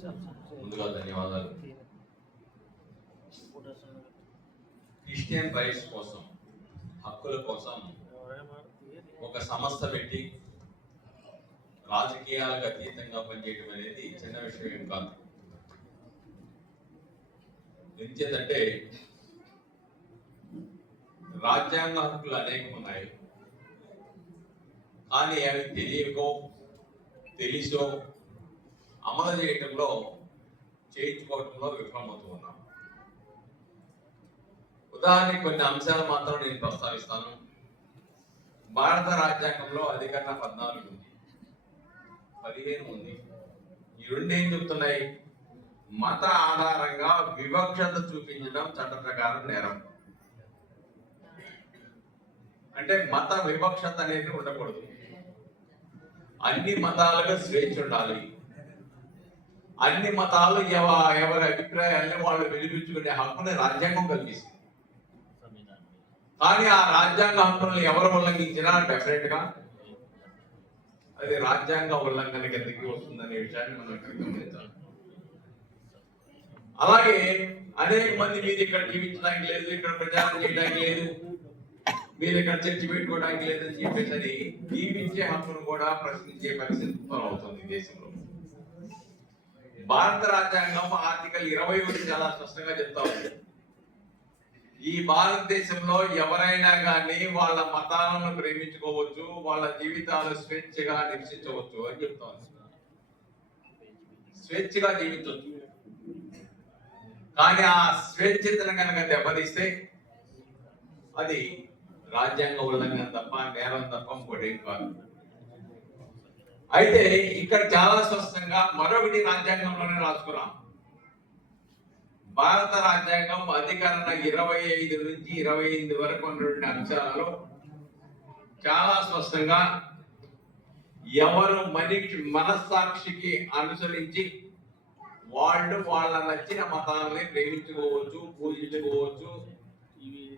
ముందుగా ధన్యవాదాలు. Christian rights కోసం, హక్కుల కోసం ఒక సంస్థ పెట్టి రాజకీయాలకు అతీతంగా పనిచేయడం అనేది చిన్న విషయం ఏం కాదు. ఎందుకంటే రాజ్యాంగ హక్కులు అనేకం ఉన్నాయి, కానీ అవి తెలియకో తెలుసో అమలు చేయడంలో చేయించుకోవడంలో విఫలమవుతూ ఉన్నాం. ఉదాహరణకి కొన్ని అంశాలు మాత్రం నేను ప్రస్తావిస్తాను. భారత రాజ్యాంగంలో అధికరణ 14 ఉంది, 15 ఉంది. ఈ రెండు ఏం చెప్తున్నాయి? మత ఆధారంగా వివక్షత చూపించడం చట్ట ప్రకారం నేరం. అంటే మత వివక్షత అనేది ఉండకూడదు. అన్ని మతాలకు స్వేచ్ఛ ఉండాలి. అన్ని మతాలు ఎవరి అభిప్రాయాన్ని వాళ్ళు వెలిపించుకునే హక్కుని రాజ్యాంగం కల్పిస్తుంది. కానీ ఆ రాజ్యాంగ హక్కులను ఎవరు ఉల్లంఘించినా డెఫినెట్ గా అది రాజ్యాంగ ఉల్లంఘన కిందకి వస్తుందనే విషయాన్ని మనం గమనించాలి. అలాగే అనేక మంది మీరు ఇక్కడ జీవించడానికి లేదు, ఇక్కడ ప్రచారం చేయడానికి లేదు, మీరు ఇక్కడ చర్చ పెట్టుకోవడానికి లేదని చెప్పేసి జీవించే హక్కును కూడా ప్రశ్నించే పరిస్థితి అవుతుంది దేశంలో. భారత రాజ్యాంగం ఆర్టికల్ 21 చాలా స్పష్టంగా చెప్తా ఉంది. ఈ భారతదేశంలో ఎవరైనా కానీ వాళ్ళ మతాలను ప్రేమించుకోవచ్చు, వాళ్ళ జీవితాలు స్వేచ్ఛగా నివసించవచ్చు అని చెప్తా ఉంది. స్వేచ్ఛగా జీవించవచ్చు. కానీ ఆ స్వేచ్ఛతను కనుక దెబ్బతీస్తే అది రాజ్యాంగ ఉల్లంఘన తప్ప, నేరం తప్ప ఇంకోటి కాదు. అయితే ఇక్కడ చాలా స్పష్టంగా మరొకటి రాజ్యాంగంలోనే రాసుకున్నాం. భారత రాజ్యాంగం అధికరణ 25 నుంచి 28 వరకు ఉన్నటువంటి అంశాలలో చాలా స్పష్టంగా ఎవరు మనస్సాక్షికి అనుసరించి వాళ్ళు వాళ్ళ నచ్చిన మతాలని ప్రేమించుకోవచ్చు, పూజించుకోవచ్చు.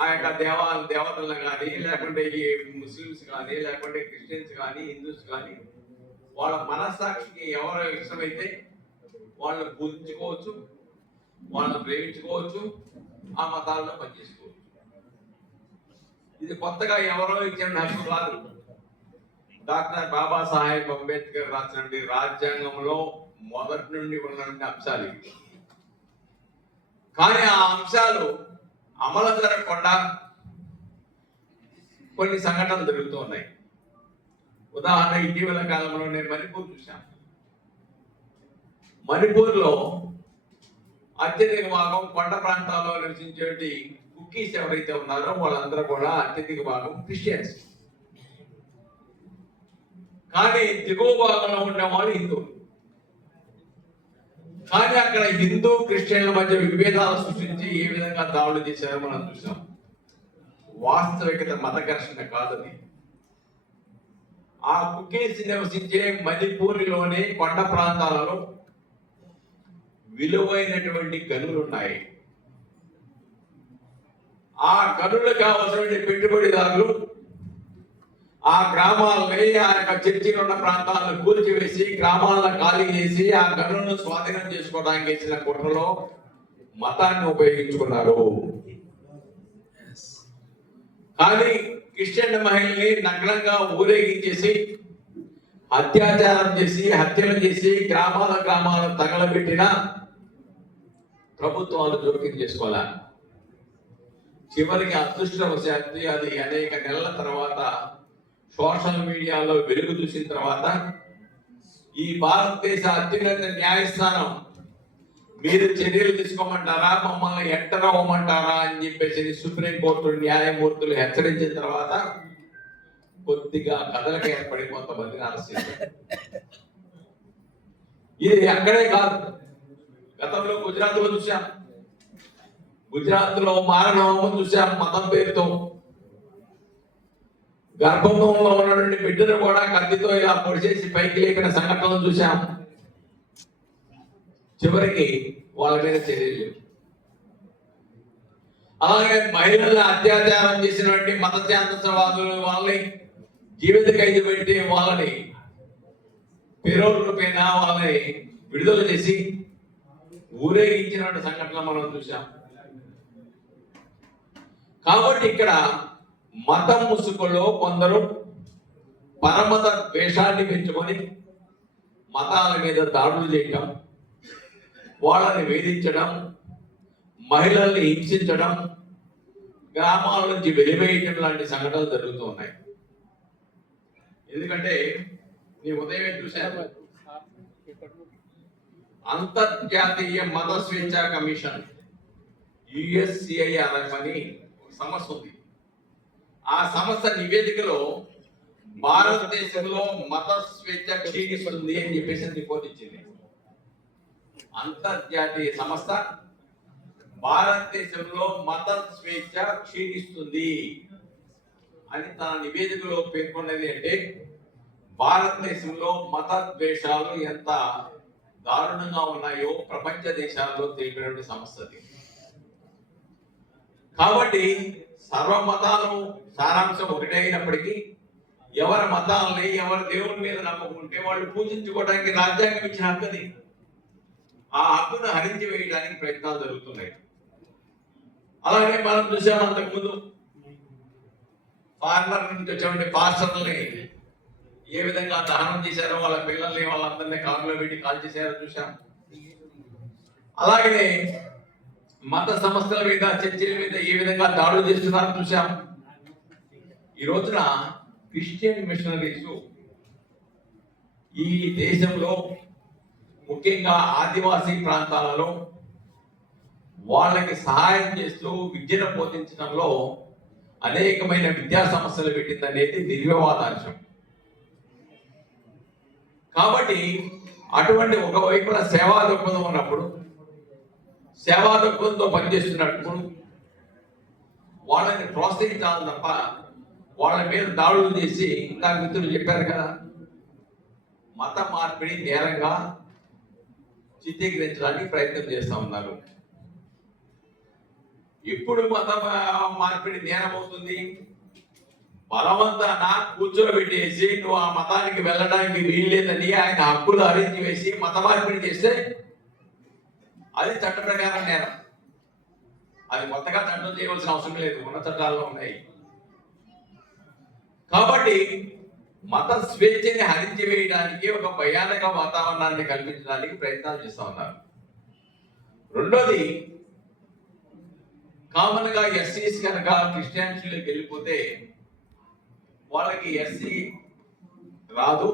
ఆ యొక్క దేవతలను కానీ, లేకుంటే ఈ ముస్లిమ్స్ కానీ, లేకుంటే క్రిస్టియన్స్ కానీ, హిందూస్ కానీ, వాళ్ళ మనస్సాక్షికి ఎవరు ఇష్టమైతే వాళ్ళు పూజించుకోవచ్చు, వాళ్ళని ప్రేమించుకోవచ్చు, ఆ మతాలను పనిచేసుకోవచ్చు. ఇది కొత్తగా ఎవరో ఇచ్చిన హక్కు కాదు. డాక్టర్ బాబాసాహెబ్ అంబేద్కర్ రాసినటువంటి రాజ్యాంగంలో మొదటి నుండి ఉన్నటువంటి అంశాలు. కానీ ఆ అంశాలు అమలు జరగకుండా కొన్ని సంఘటనలు జరుగుతూ ఉన్నాయి. ఉదాహరణ, ఇటీవల కాలంలో నేను మణిపూర్ చూశాను. మణిపూర్లో అత్యధిక భాగం కొండ ప్రాంతాల్లో నివసించేటి కుకీస్ ఎవరైతే ఉన్నారో వాళ్ళందరూ కూడా అత్యధిక భాగం క్రిస్టియన్స్. కానీ దిగువ భాగంలో ఉండేవాళ్ళు హిందువులు. కానీ అక్కడ హిందూ క్రిస్టియన్ల మధ్య విభేదాలు సృష్టించి ఏ విధంగా దాడులు చేశారో మనం చూసాం. వాస్తవికత మత ఘర్షణ కాదని. ఆ కుకీస్ నివసించే మణిపూర్లోని కొండ ప్రాంతాలలో విలువైనటువంటి గనులు ఉన్నాయి. ఆ గనులకు కావలసిన పెట్టుబడిదారులు ఆ గ్రామాలని, ఆ యొక్క చర్చిలో ఉన్న ప్రాంతాలను కూల్చివేసి గ్రామాలను ఖాళీ చేసి ఆ గనులను స్వాధీనం చేసుకోవడానికి ఇచ్చిన కుట్రలో మతాన్ని ఉపయోగించుకున్నారు. కానీ క్రిస్టియన్ మహిళల్ని నగ్నంగా ఊరేగించేసి అత్యాచారం చేసి హత్యలు చేసి గ్రామాలను తగలబెట్టిన ప్రభుత్వాలు జోక్యం చేసుకోవాలా. చివరికి అదృష్టవశాత్తు అది అనేక నెలల తర్వాత సోషల్ మీడియాలో వెలుగు చూసిన తర్వాత ఈ భారతదేశ అత్యున్నత న్యాయస్థానం మీరు చర్యలు తీసుకోమంటారా, మమ్మల్ని ఎంటర్ అవ్వమంటారా అని చెప్పేసి సుప్రీంకోర్టు న్యాయమూర్తులు హెచ్చరించిన తర్వాత కొద్దిగా కథలకు ఏర్పడి కొంతమందిని అరెస్ట్ చేశారు. ఇది అక్కడే కాదు, గతంలో గుజరాత్ లో చూసాం. గుజరాత్ లో మారణహోమం చూసాం మతం పేరుతో. గర్భంలో ఉన్నటువంటి బిడ్డను కూడా కత్తితో ఇలా పొడిచేసి పైకి లేపిన సంఘటనలు చూసాం. చివరికి వాళ్ళ మీద చర్యలు. అలాగే మహిళలను అత్యాచారం చేసినటువంటి మత శాంతవాదులు వాళ్ళని జీవిత ఖైదు పెట్టి వాళ్ళని పెరోల్ రూపేణా వాళ్ళని విడుదల చేసి ఊరేగించిన సంఘటన మనం చూసాం. కాబట్టి ఇక్కడ మతం ముసుగులో కొందరు పరమత ద్వేషాన్ని పెంచుకొని మతాల మీద దాడులు చేయటం, వాళ్ళని వేధించడం, మహిళల్ని హింసించడం, గ్రామాల నుంచి వెలివేయటం లాంటి సంఘటనలు జరుగుతూ ఉన్నాయి. ఎందుకంటే నీ ఉదయమే చూశాను, అంతర్జాతీయ మత స్వేచ్ఛ కమిషన్ USCIRF అని సంస్థ ఉంది. ఆ సంస్థ నివేదికలో భారతదేశంలో మత స్వేచ్ఛ క్షీణిస్తుంది అని చెప్పేసి రిపోర్ట్ ఇచ్చింది. అంతర్జాతీయ సంస్థ భారతదేశంలో మత స్వేచ్ఛ క్షీణిస్తుంది అని తన నివేదికలో పేర్కొన్నది. అంటే భారతదేశంలో మత ద్వేషాలు ఎంత దారుణంగా ఉన్నాయో ప్రపంచ దేశాల్లో తెలిపినటువంటి సంస్థది. కాబట్టి సర్వమతాలు సారాంశం ఒకటే అయినప్పటికీ ఎవరి మతాలని, ఎవరి దేవుని మీద నమ్మకుంటే వాళ్ళు పూజించుకోవడానికి రాజ్యాంగం ఇచ్చిన హక్కుది. ఆ హక్కును హరించి వేయడానికి ప్రయత్నాలు జరుగుతున్నాయి. అలాగే మనం చూసాం, అంతకుముందు ఫారినర్ నుంచి వచ్చేటువంటి పాస్టర్లని ఏ విధంగా దహనం చేశారో, వాళ్ళ పిల్లల్ని వాళ్ళందరినీ కారులో పెట్టి కాల్ చేశారో చూసాం. అలాగే మత సంస్థల మీద, చర్చిల మీద ఏ విధంగా దాడులు చేస్తున్నారో చూసాం. ఈ రోజున క్రిస్టియన్ మిషనరీస్ ఈ దేశంలో ముఖ్యంగా ఆదివాసీ ప్రాంతాలలో వాళ్ళకి సహాయం చేస్తూ విద్యను బోధించడంలో అనేకమైన విద్యా సమస్యలు పెట్టిందనేది నిర్వివాదాంశం. కాబట్టి అటువంటి ఒకవైపున సేవా దృక్పథం ఉన్నప్పుడు, సేవా దృక్పథంతో పనిచేస్తున్నప్పుడు వాళ్ళని ప్రోత్సహించాలి తప్ప వాళ్ళ మీద దాడులు చేసి, ఇంకా మిత్రులు చెప్పారు కదా, మత మార్పిడి నేరంగా చిత్రీకరించడానికి ప్రయత్నం చేస్తూ ఉన్నారు. ఎప్పుడు మత మార్పిడి నేరం అవుతుంది? బలవంతాన కూర్చోబెట్టేసి నువ్వు ఆ మతానికి వెళ్ళడానికి వీల్లేదని ఆయన హక్కులు హరించి వేసి మత మార్పిడి చేస్తే అది చట్ట ప్రకారం నేరం. అది కొత్తగా చట్టం చేయవలసిన అవసరం లేదు, ఉన్న చట్టాల్లో ఉన్నాయి. కాబట్టి మత స్వేచ్ఛని హరించి వేయడానికి ఒక భయానక వాతావరణాన్ని కల్పించడానికి ప్రయత్నాలు చేస్తూ ఉన్నారు. రెండోది, కామన్ గా ఎస్సీస్ కనుక క్రిస్టియానిటీలోకి వెళ్ళిపోతే వాళ్ళకి ఎస్సీ రాదు,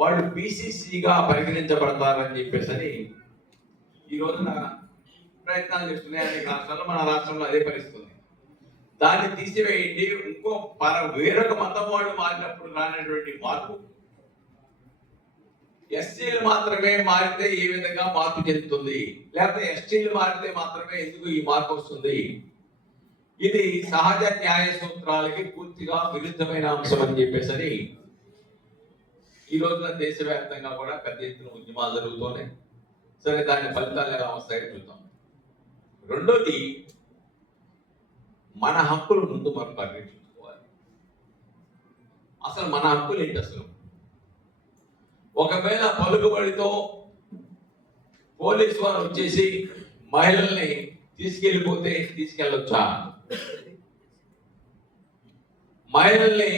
వాళ్ళు బీసీసీగా పరిగణించబడతారని చెప్పేసి ఈ రోజున ప్రయత్నాలు చేస్తున్నాయి అనేక రాష్ట్రాల్లో. మన రాష్ట్రంలో అదే పరిస్థితి. దాన్ని తీసివేయండి, ఇంకో వేరొక మతం వాళ్ళు మారినప్పుడు రానటువంటి మార్పు ఎస్సీలు మాత్రమే మారితే ఏ విధంగా మార్పు చెందుతుంది, లేకపోతే ఎస్టీలు మారితే మాత్రమే ఎందుకు ఈ మార్పు వస్తుంది? ఇది సహజ న్యాయ సూత్రాలకి పూర్తిగా విరుద్ధమైన అంశం అని చెప్పేసి ఈ రోజున దేశవ్యాప్తంగా కూడా పెద్ద ఎత్తున ఉద్యమాలు జరుగుతున్నాయి. సరే, దాని ఫలితాలు ఎలా వస్తాయో చూద్దాం. రెండోది, మన హక్కులు ముందు మనం పరిరక్షించుకోవాలి. అసలు మన హక్కులు ఏంటి? అసలు ఒకవేళ పలుకుబడితో పోలీసు వారు వచ్చేసి మహిళల్ని తీసుకెళ్ళిపోతే తీసుకెళ్ళొచ్చా? మహిళల్ని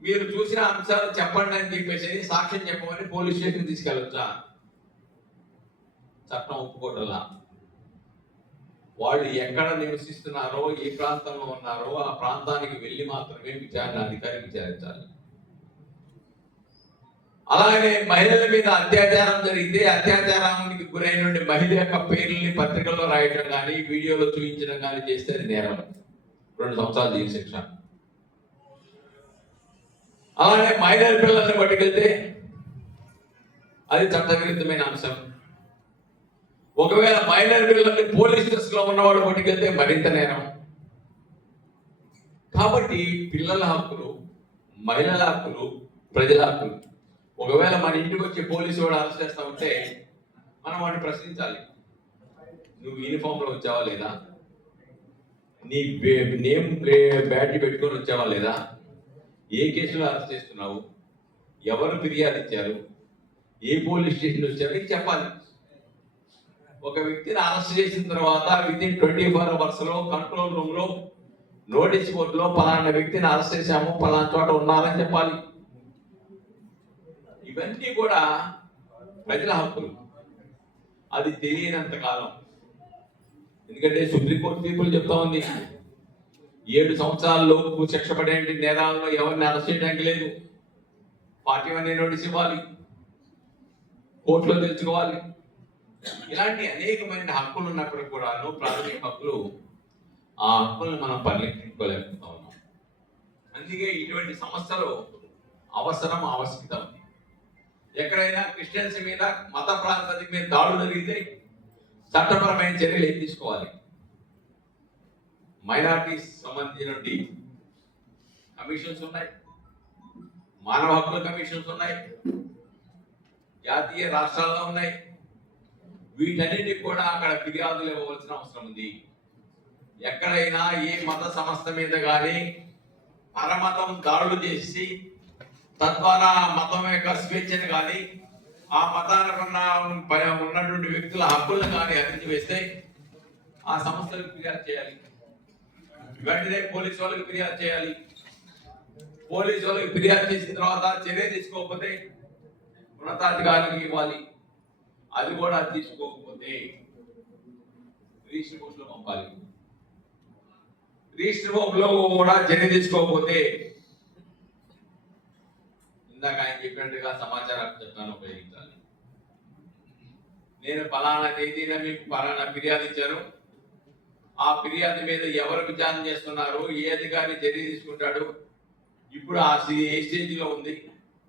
మీరు చూసిన అంశాలు చెప్పండి అని చెప్పేసి సాక్ష్యం చెప్పమని పోలీస్ స్టేషన్ తీసుకెళ్ళొచ్చా? చట్టం ఒప్పుకోవటంలా. వాళ్ళు ఎక్కడ నివసిస్తున్నారో, ఏ ప్రాంతంలో ఉన్నారో ఆ ప్రాంతానికి వెళ్ళి మాత్రమే విచారణ అధికారి విచారించాలి. అలాగే మహిళల మీద అత్యాచారం జరిగితే అత్యాచారానికి గురైన మహిళ యొక్క పేర్లని పత్రికల్లో రాయటం కానీ, వీడియోలో చూపించడం కానీ చేస్తే అది నేరం, 2 సంవత్సరాల జైలు శిక్ష. అలాగే మహిళల పిల్లల్ని పట్టుకెళ్తే అది చట్టవిరుద్ధమైన అంశం. ఒకవేళ మహిళల పిల్లల్ని పోలీస్ స్టేషన్లో ఉన్నవాడు పట్టుకెళ్తే మరింత నేరం. కాబట్టి పిల్లల హక్కులు, మహిళల హక్కులు, ప్రజల హక్కులు. ఒకవేళ మన ఇంటికి వచ్చి పోలీసు వాడు అరెస్ట్ చేస్తా ఉంటే మనం వాడిని ప్రశ్నించాలి. నువ్వు యూనిఫామ్ లో వచ్చావా లేదా? నీ నేమ్ బ్యాడ్జ్ పెట్టుకొని వచ్చావా లేదా? ఏ కేసులో అరెస్ట్ చేస్తున్నావు? ఎవరు ఫిర్యాదు ఇచ్చారు? ఏ పోలీస్ స్టేషన్ వచ్చారో ఇది చెప్పాలి. ఒక వ్యక్తిని అరెస్ట్ చేసిన తర్వాత వితిన్ 24 hours లో కంట్రోల్ రూమ్ లో నోటీస్ బోర్డులో పలానా వ్యక్తిని అరెస్ట్ చేశాము, పలానా చోట ఉన్నారని చెప్పాలి. ఇవన్నీ కూడా ప్రజల హక్కులు. అది తెలియనంత కాలం, ఎందుకంటే సుప్రీంకోర్టు తీర్పులు చెప్తా ఉంది 7 సంవత్సరాల్లోపు శిక్ష పడే నేరాలను ఎవరిని అరెస్ట్ చేయడానికి లేదు. 41 నోటీస్ ఇవ్వాలి, కోర్టులో తెలుసుకోవాలి. ఇలాంటి అనేకమైన హక్కులు ఉన్నప్పుడు కూడా ప్రాథమిక హక్కులు, ఆ హక్కులను మనం పరిరక్షించుకోలేకపోతా ఉన్నాం. అందుకే ఇటువంటి సమస్యలు అవసరం, ఆవశ్యకత ఉంది. ఎక్కడైనా క్రిస్టియన్స్ మీద, మత ప్రాంతానికి మీద దాడులు జరిగితే చట్టపరమైన చర్యలు ఏం తీసుకోవాలి? మైనారిటీస్ సంబంధించినటువంటి కమిషన్స్ ఉన్నాయి, మానవ హక్కుల కమిషన్స్ ఉన్నాయి, జాతీయ రాష్ట్రాల్లో ఉన్నాయి. వీటన్నిటికి కూడా అక్కడ ఫిర్యాదులు ఇవ్వవలసిన అవసరం ఉంది. ఎక్కడైనా ఏ మత సంస్థ మీద కానీ పరమతం దాడులు చేసి తద్వారా మతం యొక్క స్వేచ్ఛను కానీ ఆ మతానికి ఉన్నటువంటి వ్యక్తుల హక్కులను కానీ హరించి వేస్తే ఆ సంస్థలకు ఫిర్యాదు చేయాలి. వెంటనే పోలీసు వాళ్ళకి ఫిర్యాదు చేయాలి. పోలీసు వాళ్ళకి ఫిర్యాదు చేసిన తర్వాత చర్య తీసుకోకపోతే ఉన్నతాధికారులకు ఇవ్వాలి. అది కూడా తీసుకోకపోతే రిజిస్టర్ బుక్ లో పంపాలి. రిజిస్టర్ బుక్ లో కూడా చర్య తీసుకోకపోతే ఇందాక ఆయన చెప్పినట్టుగా సమాచారం చెప్పాను ఉపయోగించాలి. నేను పలానా తేదీన మీకు పలానా ఫిర్యాదు ఇచ్చాను, ఆ ఫిర్యాదు మీద ఎవరు విచారణ చేస్తున్నారు, ఏ అధికారి చర్య తీసుకుంటాడు, ఇప్పుడు ఆ ఏ స్టేజ్లో ఉంది,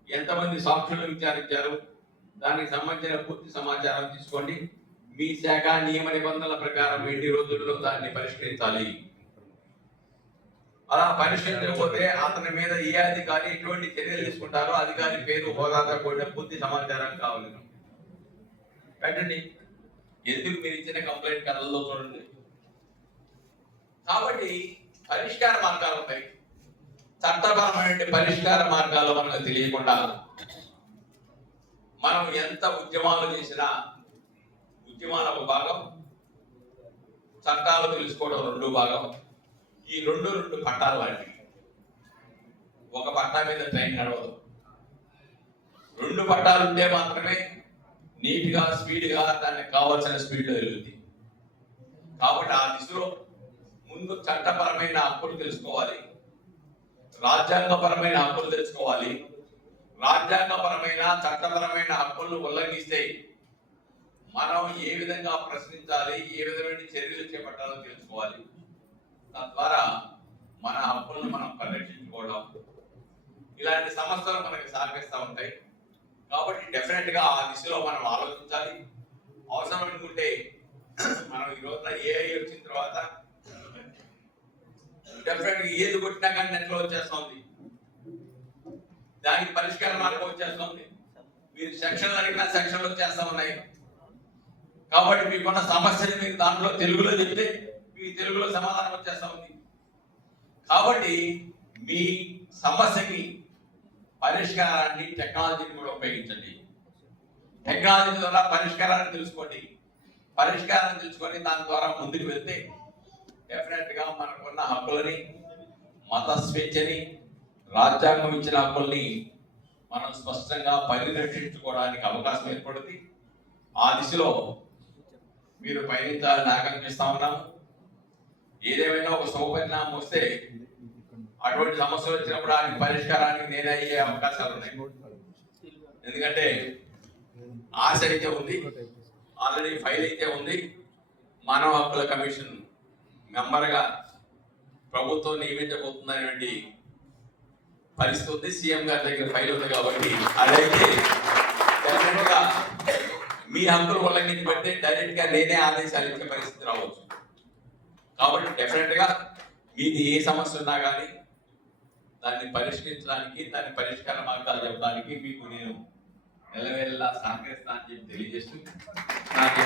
ఎంతమంది సాక్షులను విచారించారు, దానికి సంబంధించిన పూర్తి సమాచారం తీసుకోండి. మీ శాఖ నియమ నిబంధనల ప్రకారం 20 రోజుల్లో దాన్ని పరిష్కరించాలి. అలా పరిష్కరించకపోతే అతని మీద ఏ అధికారి ఎటువంటి చర్యలు తీసుకుంటారో అధికారి పేరు, హోదాతో కూడిన పూర్తి సమాచారం కావాలి. పెట్టండి, ఎందుకు మీరు ఇచ్చిన కంప్లైంట్ కథల్లో చూడండి. కాబట్టి పరిష్కార మార్గాలు ఉంటాయి. చట్టపరమైన పరిష్కార మార్గాలు మనకు తెలియకుండా మనం ఎంత ఉద్యమాలు చేసినా, ఉద్యమాల ఒక భాగం, చట్టాలు తెలుసుకోవడం 2 భాగం. ఈ రెండు పట్టాలు లాంటివి. ఒక పట్టా మీద ట్రైన్ నడవదు. 2 పట్టాలు ఉంటే మాత్రమే నీట్గా, స్పీడ్గా దానికి కావాల్సిన స్పీడ్లో వెళ్తుంది. కాబట్టి ఆ దిశలో ముందు చట్టపరమైన హక్కులు తెలుసుకోవాలి, రాజ్యాంగపరమైన హక్కులు తెలుసుకోవాలి. రాజ్యాంగపరమైన, చట్టపరమైన హక్కులను ఉల్లంఘిస్తే మనం ఏ విధంగా ప్రశ్నించాలి, ఏ విధమైన చర్యలు చేపట్టాలో తెలుసుకోవాలి. తద్వారా మన హక్కులను మనం పరిరక్షించుకోవడం, ఇలాంటి సమస్యలు మనకి సహకరిస్తూ ఉంటాయి. కాబట్టి డెఫినెట్ గా ఆ దిశలో మనం ఆలోచించాలి. అవసరం అనుకుంటే మనం ఈ రోజున ఏఐ వచ్చిన తర్వాత డెఫినెట్ గా ఏది కొట్టినా కానీ నెట్లో వచ్చేస్తుంది, దానికి పరిష్కార మార్గం వచ్చేస్తుంది. మీరు సెక్షన్లు అడిగినా సెక్షన్లు వచ్చేస్తా ఉన్నాయి. కాబట్టి మీకున్న సమస్యని మీరు దాంట్లో తెలుగులో చెప్తే మీ తెలుగులో సమాధానం వచ్చేస్తా ఉంది. కాబట్టి మీ సమస్యకి పరిష్కారాన్ని టెక్నాలజీని కూడా ఉపయోగించండి. టెక్నాలజీ ద్వారా పరిష్కారాన్ని తెలుసుకోండి. పరిష్కారాన్ని తెలుసుకొని దాని ద్వారా ముందుకు వెళ్తే డెఫినెట్ గా మనకున్న హక్కులని, మత స్వేచ్ఛని, రాజ్యాంగం ఇచ్చిన హక్కుల్ని మనం స్పష్టంగా పరిరక్షించుకోవడానికి అవకాశం ఏర్పడుతుంది. ఆ దిశలో మీరు పయనించాలని ఆకాంక్షిస్తా ఉన్నాము. ఏదేమైనా ఒక శుభపరిణామం వస్తే అటువంటి సమస్యలు వచ్చినప్పుడు ఆ పరిష్కారానికి నేనే అయ్యే అవకాశాలు ఉన్నాయి. ఎందుకంటే ఆశ అయితే ఉంది, ఆల్రెడీ ఫైల్ అయితే ఉంది. మానవ హక్కుల కమిషన్ మెంబర్గా ప్రభుత్వం నియమించబోతుందనేటువంటి పరిస్థితి ఉంది. సీఎం గారి దగ్గర ఫైల్ ఉంది. కాబట్టి అదైతే డెఫినెట్గా మీ హక్కులు ఉల్లంఘించబడితే డైరెక్ట్ గా నేనే ఆదేశాలు ఇచ్చే పరిస్థితి రావచ్చు. కాబట్టి డెఫినెట్ గా మీది ఏ సమస్య ఉన్నా కానీ దాన్ని పరిష్కరించడానికి, దాని పరిష్కార మార్గాలు చెప్పడానికి మీకు నేను నెలవేళలా సహకరిస్తానని చెప్పి తెలియజేస్తూ నాకు